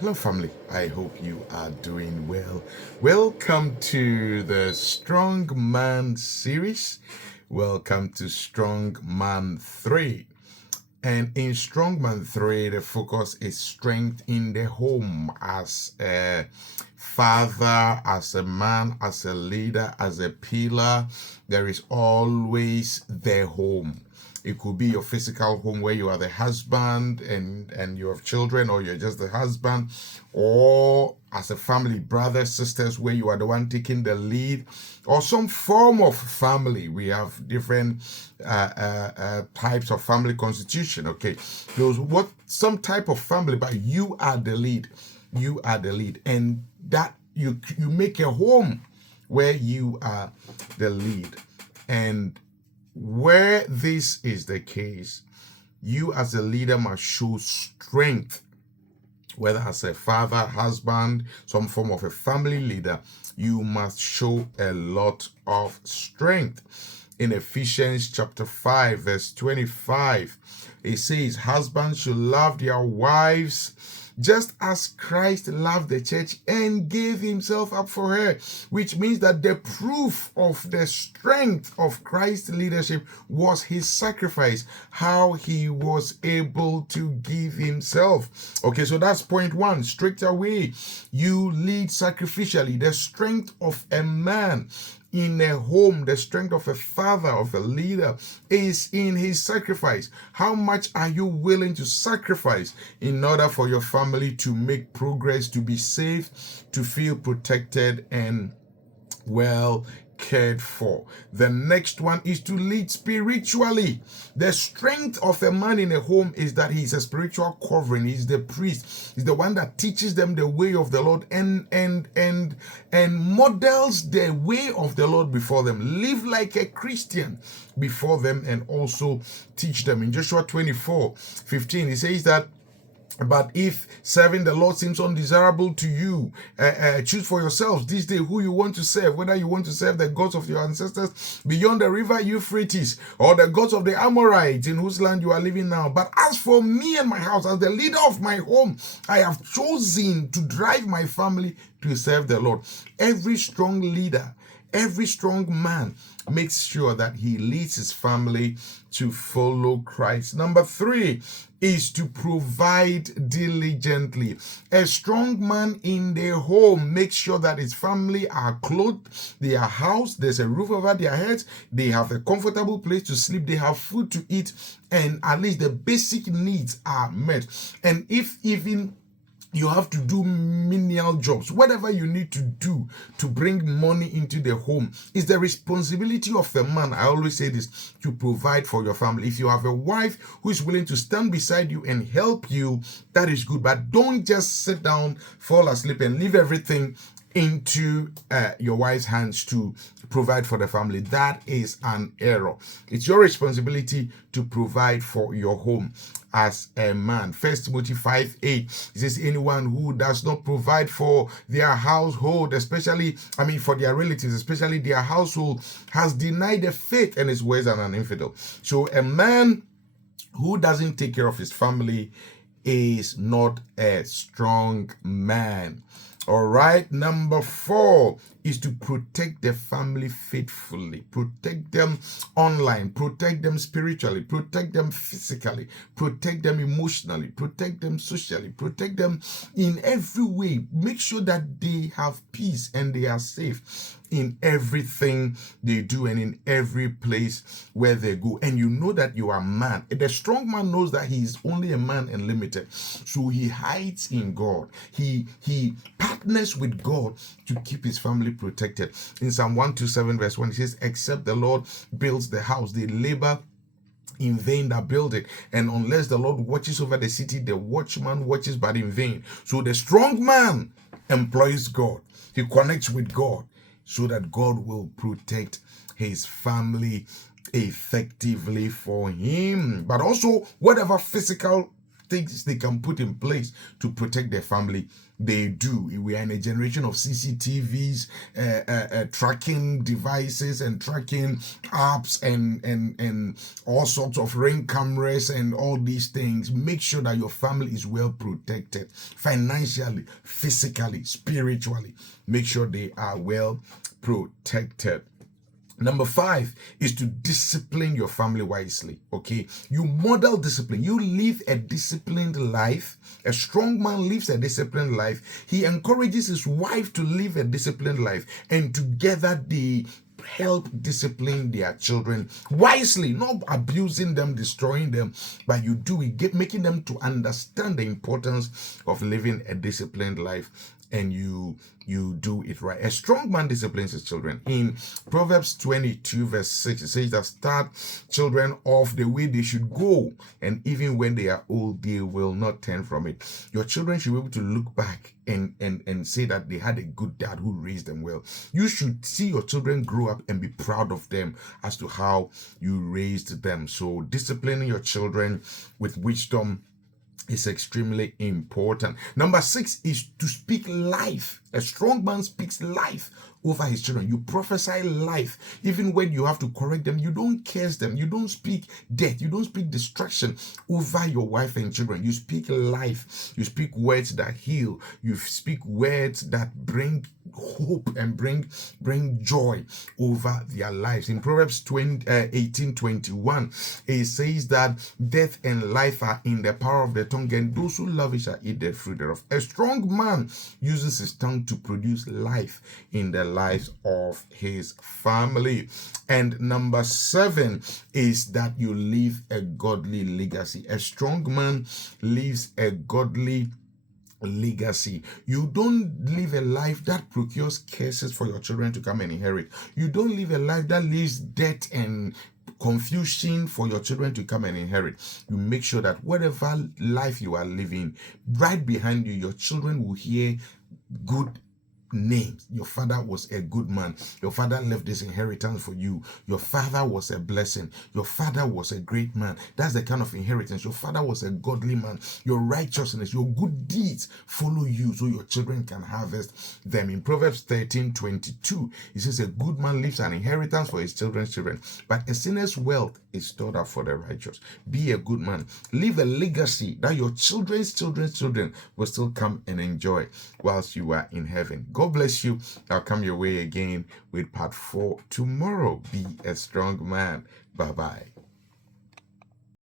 Hello, family. I hope you are doing well. Welcome to the Strong Man series. Welcome to Strong Man 3. And in Strong Man 3, the focus is strength in the home as a father, as a man, as a leader, as a pillar. There is always the home. It could be your physical home where you are the husband and you have children, or you're just the husband, or as a family, brothers, sisters, where you are the one taking the lead, or some form of family. We have different types of family constitution. Okay, some type of family, but you are the lead. You are the lead, and that you make a home where you are the lead. And where this is the case, you as a leader must show strength, whether as a father, husband, some form of a family leader. You must show a lot of strength. In Ephesians chapter 5 verse 25, it says, husbands should love their wives just as Christ loved the church and gave himself up for her, which means that the proof of the strength of Christ's leadership was his sacrifice, how he was able to give himself. Okay, so that's point one. Straight away, you lead sacrificially. The strength of a man in a home, the strength of a father, of a leader, is in his sacrifice. How much are you willing to sacrifice in order for your family to make progress, to be safe, to feel protected and well cared for? The next one is to lead spiritually. The strength of a man in a home is that he's a spiritual covering. He's the priest. He's the one that teaches them the way of the Lord and models the way of the Lord before them. Live like a Christian before them and also teach them. In Joshua 24:15, he says that, but if serving the Lord seems undesirable to you, choose for yourselves this day who you want to serve, whether you want to serve the gods of your ancestors beyond the river Euphrates, or the gods of the Amorites in whose land you are living now. But as for me and my house, as the leader of my home, I have chosen to drive my family to serve the Lord. Every strong leader, every strong man makes sure that he leads his family to follow Christ. Number 3 is to provide diligently. A strong man in their home makes sure that his family are clothed, they are housed, there's a roof over their heads, they have a comfortable place to sleep, they have food to eat, and at least the basic needs are met. And if even you have to do menial jobs, whatever you need to do to bring money into the home, is the responsibility of a man. I always say this, to provide for your family. If you have a wife who is willing to stand beside you and help you, that is good. But don't just sit down, fall asleep, and leave everything into your wife's hands to provide for the family. That is an error. It's your responsibility to provide for your home as a man. 1 Timothy 5:8, it says, anyone who does not provide for their household, for their relatives, especially their household, has denied the faith and is worse than an infidel. So a man who doesn't take care of his family is not a strong man. All right. Number 4 is to protect the family faithfully. Protect them online. Protect them spiritually. Protect them physically. Protect them emotionally. Protect them socially. Protect them in every way. Make sure that they have peace and they are safe in everything they do and in every place where they go. And you know that you are a man. The strong man knows that he is only a man and limited. So he hides in God. He partners with God to keep his family protected. In Psalm 127 verse 1, it says, except the Lord builds the house, they labor in vain that build it. And unless the Lord watches over the city, the watchman watches but in vain. So the strong man employs God. He connects with God so that God will protect his family effectively for him. But also, whatever physical things they can put in place to protect their family, they do. We are in a generation of CCTVs, tracking devices and tracking apps and all sorts of ring cameras and all these things. Make sure that your family is well protected financially, physically, spiritually. Make sure they are well protected. Number 5 is to discipline your family wisely. Okay, you model discipline. You live a disciplined life. A strong man lives a disciplined life. He encourages his wife to live a disciplined life, and together they help discipline their children wisely, not abusing them, destroying them, but you do it, making them to understand the importance of living a disciplined life, and you do it right. A strong man disciplines his children. In Proverbs 22 verse 6, it says that start children off the way they should go, and even when they are old, they will not turn from it. Your children should be able to look back and say that they had a good dad who raised them well. You should see your children grow up and be proud of them as to how you raised them. So disciplining your children with wisdom is extremely important. Number 6 is to speak life. A strong man speaks life over his children. You prophesy life. Even when you have to correct them, you don't curse them. You don't speak death. You don't speak destruction over your wife and children. You speak life. You speak words that heal. You speak words that bring hope and bring joy over their lives. In Proverbs 18:21, it says that death and life are in the power of the tongue, and those who love it shall eat the fruit thereof. A strong man uses his tongue to produce life in the lives of his family. And number 7 is that you leave a godly legacy. A strong man leaves a godly legacy. You don't live a life that procures curses for your children to come and inherit. You don't live a life that leaves debt and confusion for your children to come and inherit. You make sure that whatever life you are living, right behind you, your children will hear good names. Your father was a good man. Your father left this inheritance for you. Your father was a blessing. Your father was a great man. That's the kind of inheritance. Your father was a godly man. Your righteousness, your good deeds follow you so your children can harvest them. In Proverbs 13:22, it says, a good man leaves an inheritance for his children's children, but a sinner's wealth is stored up for the righteous. Be a good man. Leave a legacy that your children's children will still come and enjoy whilst you are in heaven. God bless you. I'll come your way again with part 4 tomorrow. Be a strong man. Bye-bye.